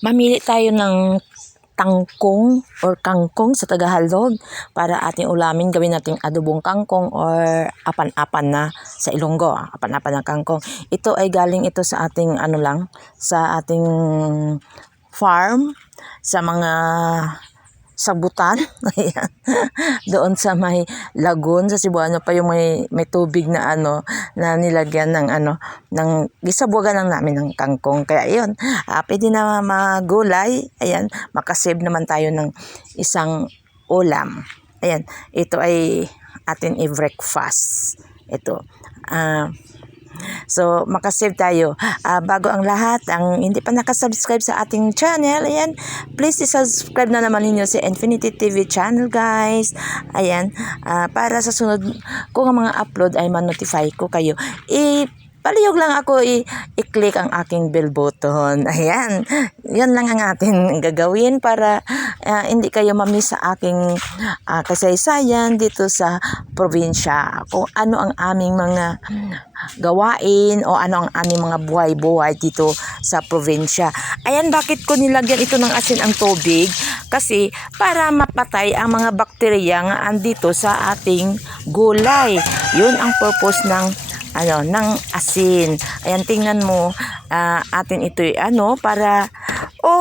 Mamili tayo ng tangkong or kangkong sa Tagalog para ating ulamin. Gawin nating adobong kangkong or apan-apan na sa Ilonggo. Apan-apan na kangkong. Ito ay galing ito sa ating sa ating farm, sa mga sabutan. Ayan. Doon sa may lagoon sa Cebuano pa yung may tubig na na nilagyan ng ng gisabugan lang namin ng kangkong. Kaya yun, pwede na magulay. Ayan, makasave naman tayo ng isang ulam. Ayan, ito ay atin i-breakfast. Ito. So, makasave tayo. Bago ang lahat, ang hindi pa nakasubscribe sa ating channel, ayan, please subscribe na naman ninyo si Infinity TV channel, guys. Ayan, para sa sunod kung ang mga upload ay ma-notify ko kayo. Palihog lang ako i-click ang aking bell button. Ayan, yan lang ang atin gagawin para hindi kayo mamiss sa aking kasaysayan dito sa probinsya. Kung ano ang aming mga gawain o ano ang aming mga buhay-buhay dito sa probinsya. Ayan, bakit ko nilagyan ito ng asin ang tubig? Kasi para mapatay ang mga bakterya nga andito sa ating gulay. Yun ang purpose ng asin. Ayan, tingnan mo, atin ito para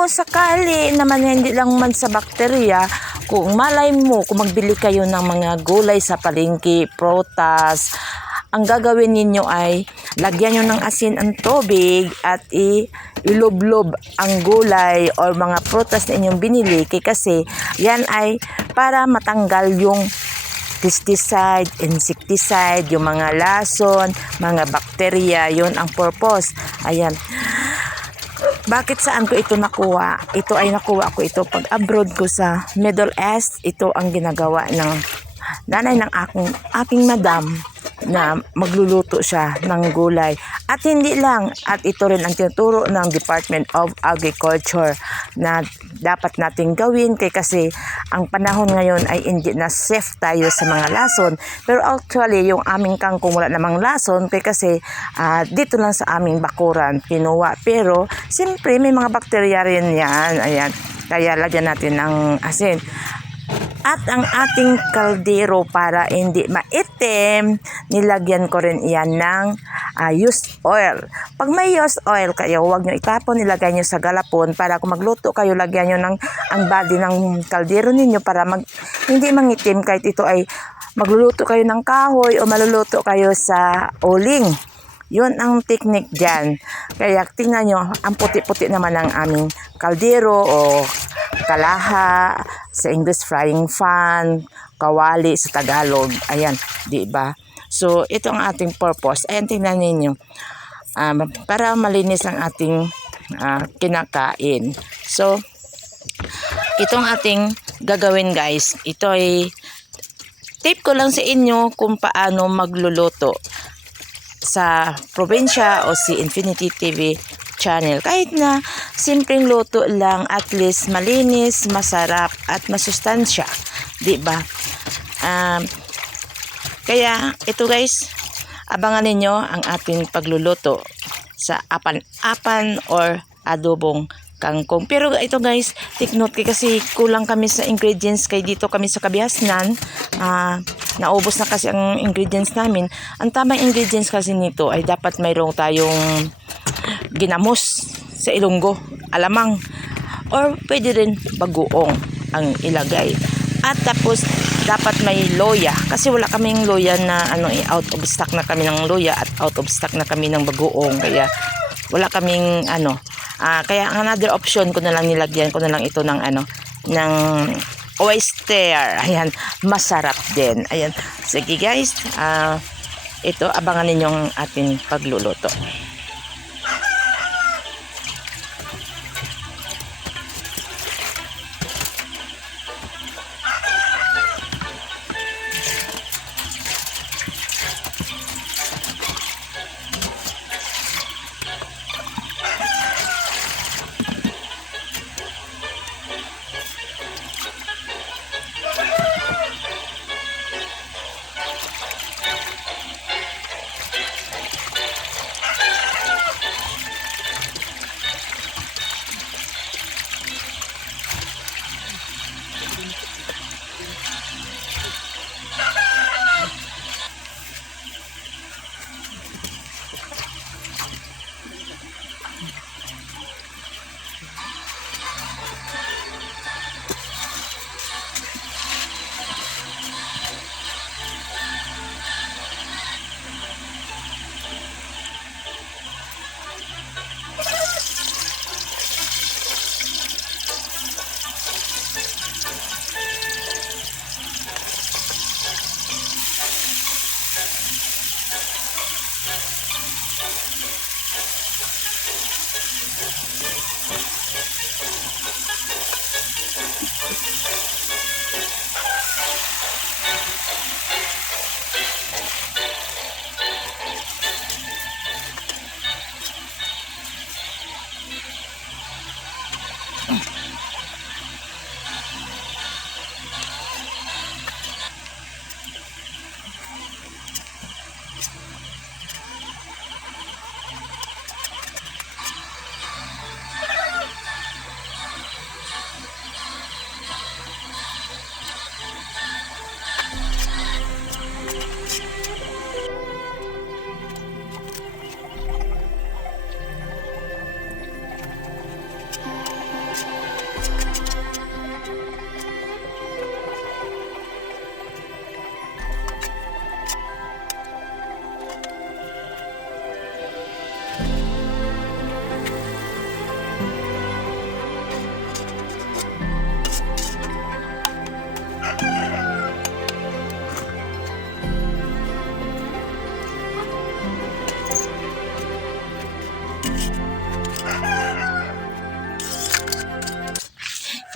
sakali naman hindi lang man sa bakterya, kung malay mo, kung magbili kayo ng mga gulay sa palengke, prutas, ang gagawin ninyo ay lagyan nyo ng asin ang tubig at ilublob ang gulay or mga prutas na inyong binili kasi yan ay para matanggal yung pesticide, insecticide, yung mga lason, mga bakterya, yun ang purpose. Ayan. Bakit saan ko ito nakuha? Ito ay nakuha ko ito pag abroad ko sa Middle East. Ito ang ginagawa ng nanay ng aking madam na magluluto siya ng gulay. At hindi lang, at ito rin ang tinuturo ng Department of Agriculture na dapat nating gawin kasi ang panahon ngayon ay hindi na safe tayo sa mga lason. Pero actually, yung aming kangkong wala namang lason kasi dito lang sa aming bakuran kinuha. Pero siyempre may mga bakterya rin yan. Ayan, kaya lagyan natin ng asin. At ang ating kaldero para hindi maitim, nilagyan ko rin iyan ng used oil. Pag may used oil kayo, huwag nyo itapon, nilagay nyo sa galapon para kung magluto kayo, lagyan nyo ng ang body ng kaldero ninyo para hindi mangitim kahit ito ay magluluto kayo ng kahoy o maluluto kayo sa uling. Yun ang technique dyan. Kaya tingnan nyo, ang puti-puti naman ng aming kaldero o kalaha, sa English frying pan, kawali sa Tagalog. Ayan, di ba? So, ito ang ating purpose. Ayan, tingnan ninyo. Para malinis ang ating kinakain. So, itong ating gagawin, guys. Ito ay tip ko lang sa inyo kung paano magluluto sa probinsya o si Infinity TV channel. Kahit na simpleng luto lang, at least malinis, masarap at masustansya, di ba? Kaya ito, guys, abangan ninyo ang ating pagluluto sa apan-apan or adobong kangkong. Pero ito, guys, take note kasi kulang kami sa ingredients kay dito kami sa Kabiasnan. Naubos na kasi ang ingredients namin. Ang tamang ingredients kasi nito ay dapat mayroong tayong ginamos sa Ilonggo, alamang, or pwede rin bagoong ang ilagay. At tapos dapat may loya kasi wala kaming loya na out of stock na kami ng loya at out of stock na kami ng bagoong, kaya wala kaming kaya another option ko na lang, nilagyan ko na lang ito ng ng oyster. Ayan, masarap din. Ayan, sige, guys, ito abangan ninyong ating pagluluto.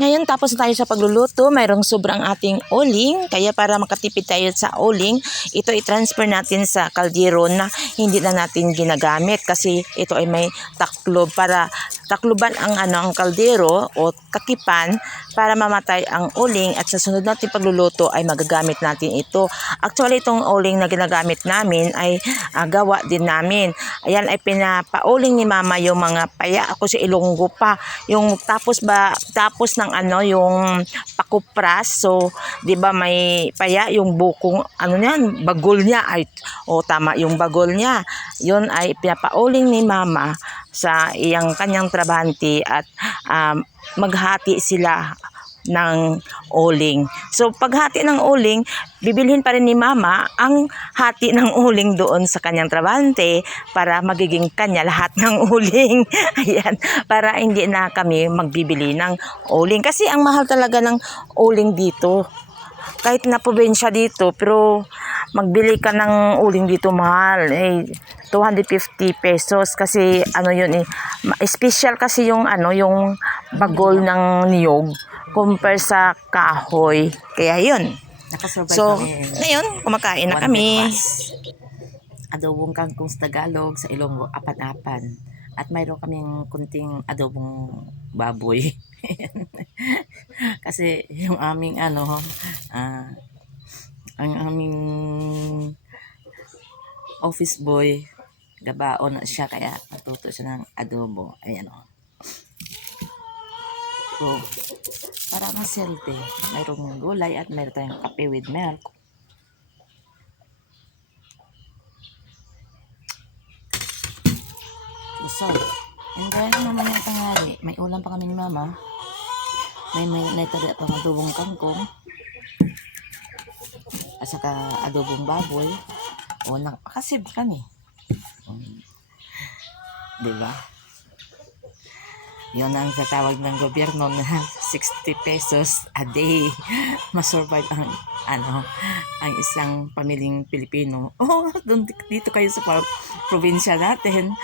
Ngayon, tapos na tayo sa pagluluto. Mayroong sobrang ating uling. Kaya para makatipid tayo sa uling, ito i-transfer natin sa kaldero na hindi na natin ginagamit. Kasi ito ay may taklob para takluban ang kaldero o kakipan para mamatay ang uling at sa sunod natin pagluluto ay magagamit natin ito. Actually, itong uling na ginagamit namin ay gawa din namin. Ayan ay pinapauling ni Mama yung mga paya. Ako si Ilonggo pa. Yung tapos ng yung pakupras. So, 'di ba may paya yung bukong bagol niya ay tama yung bagol niya. Yun ay pinapauling ni Mama sa kanyang trabahante at maghati sila ng uling. So paghati ng uling, bibilhin pa rin ni Mama ang hati ng uling doon sa kanyang trabahante para magiging kanya lahat ng uling. Ayan, para hindi na kami magbibili ng uling. Kasi ang mahal talaga ng uling dito. Kahit na probinsya dito, pero magbili ka ng uling dito mahal. 250 pesos kasi special kasi yung bagol ng niyog compare sa kahoy. Kaya yun. So, ngayon, kumakain na kami. Adobong kangkong sa Tagalog, sa Ilonggo, apan-apan. At mayroon kaming kunting adobong baboy. Kasi yung aming ang aming office boy, gabaon na siya kaya natuto siya ng adobo. Ayan o. So, para maselte, mayroong gulay at mayroon tayong kape with milk. So, enjoy naman yung tanghali. May ulam pa kami ni Mama. May naitali pa ng adobong kangkong. At saka adobong baboy. O, nakasib kami. Diba? Yun ang tatawag ng gobyerno na 60 pesos a day. Masurvive ang isang pamilyang Pilipino. Dito kayo sa probinsya natin.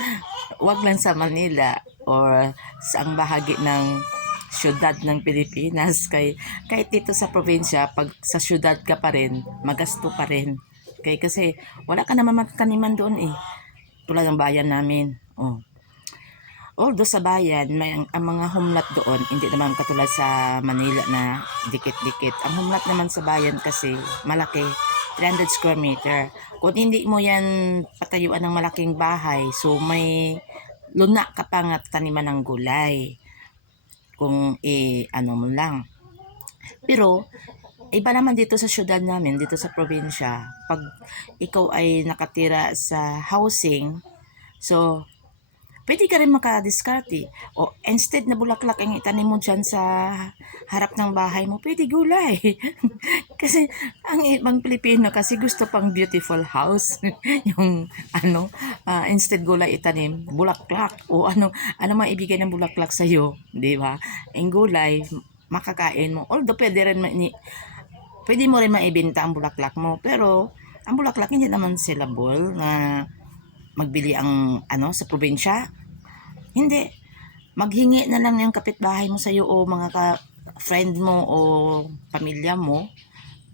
Wag lang sa Manila or sa ang bahagi ng syudad ng Pilipinas. Kahit dito sa probinsya, pag sa syudad ka pa rin, magasto pa rin. Kasi wala ka naman mataniman doon eh. Tulad ng bayan namin. Although sa bayan, ang mga humlat doon, hindi naman katulad sa Manila na dikit-dikit. Ang humlat naman sa bayan kasi malaki, 300 square meter. Kung hindi mo yan patayuan ng malaking bahay, so may luna ka pa nga taniman ng gulay. Kung mo lang. Pero, iba naman dito sa syudad namin, dito sa probinsya, pag ikaw ay nakatira sa housing, so, pwede ka rin makadiskarte. O, instead na bulaklak ang itanim mo dyan sa harap ng bahay mo, pwede gulay. Kasi, ang ibang Pilipino kasi gusto pang beautiful house. Yung, instead gulay itanim, bulaklak. O, ano maibigay ng bulaklak sa'yo, di ba? Ang gulay, makakain mo. Although, pwede mo rin maibenta ang bulaklak mo. Pero, ang bulaklak hindi naman sellable na magbili sa probinsya. Hindi. Maghingi na lang yung kapitbahay mo sa iyo o mga friend mo o pamilya mo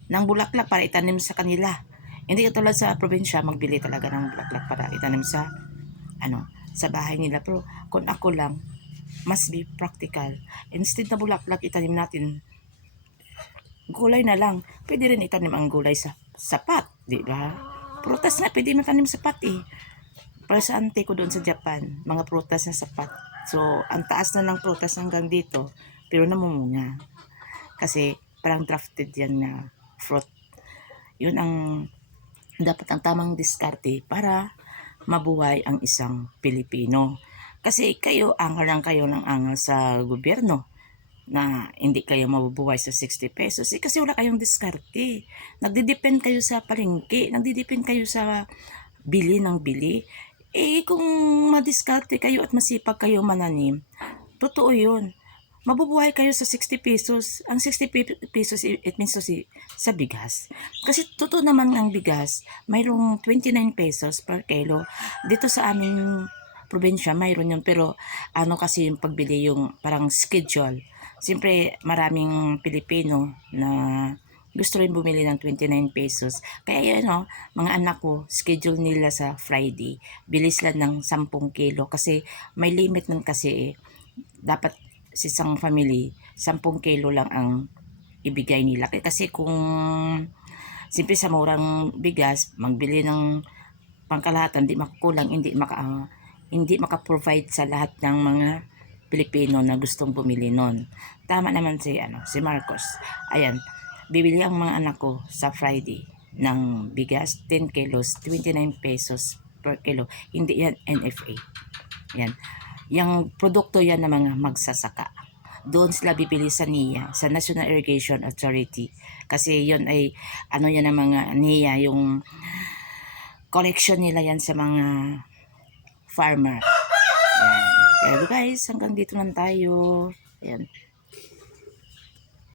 ng bulaklak para itanim sa kanila. Hindi katulad sa probinsya, magbili talaga ng bulaklak para itanim sa bahay nila. Pero kung ako lang, must be practical. Instead na bulaklak itanim natin, gulay na lang. Pwede rin itanim ang gulay sa sapat, di ba? Prutas na, pwede matanim sa pat eh. Para sa ante ko doon sa Japan, mga prutas na sapat. So, ang taas na ng prutas hanggang dito, pero namumunga. Kasi parang drafted yan na fruit. Yun ang dapat ang tamang diskarte para mabuhay ang isang Pilipino. Kasi kayo, angal lang kayo ng angal sa gobyerno na hindi kayo mabubuhay sa 60 pesos. Kasi wala kayong diskarte. Nagdidepend kayo sa palengke. Nagdidepend kayo sa bili ng bili. Kung madiskarte kayo at masipag kayo mananim, totoo yun. Mabubuhay kayo sa 60 pesos. Ang 60 pesos, it means sa bigas. Kasi totoo naman ang bigas, mayroong 29 pesos per kilo. Dito sa aming probinsya, mayroon yun. Pero ano kasi yung pagbili, yung parang schedule. Siyempre, maraming Pilipino na gusto rin bumili ng 29 pesos. Kaya yun, mga anak ko, schedule nila sa Friday. Bilis lang ng 10 kilo kasi may limit nun kasi dapat sa isang family, 10 kilo lang ang ibigay nila. Kasi kung siyempre sa murang bigas, magbili ng pangkalahatan, hindi makukulang, hindi maka-provide sa lahat ng mga Pilipino na gustong bumili nun. Tama naman si Marcos. Ayan, bibili ang mga anak ko sa Friday ng bigas, 10 kilos, 29 pesos per kilo. Hindi yan NFA. Yan. Yung produkto yan ng mga magsasaka. Doon sila bibili sa NIA, sa National Irrigation Authority. Kasi yon ay, yan ng mga NIA, yung collection nila yan sa mga farmer. Yan. Kaya guys, hanggang dito lang tayo. Ayan.